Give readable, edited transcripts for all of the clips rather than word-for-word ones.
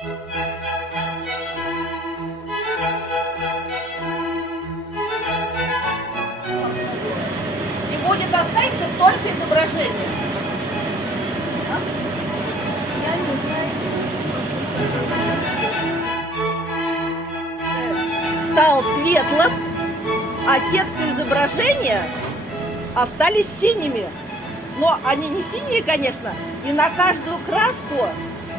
И будет останется только изображение. Я не знаю. Стал светлым, а текст и изображения остались синими. Но они не синие, конечно, и на каждую краску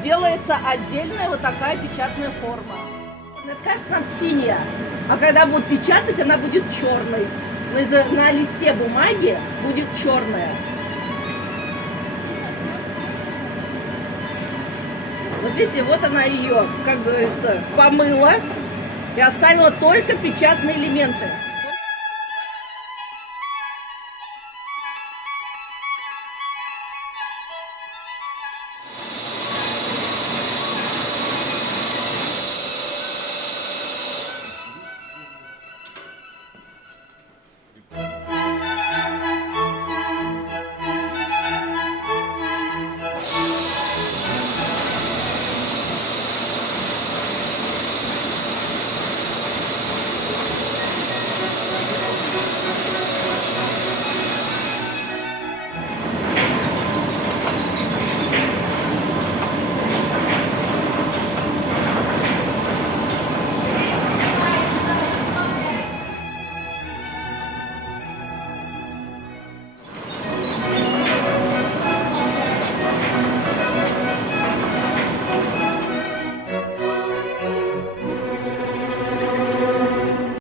делается отдельная вот такая печатная форма. Это кажется нам синяя, а когда будут печатать, она будет черной. На листе бумаги будет черная. Вот видите, вот она ее, как говорится, помыла и оставила только печатные элементы.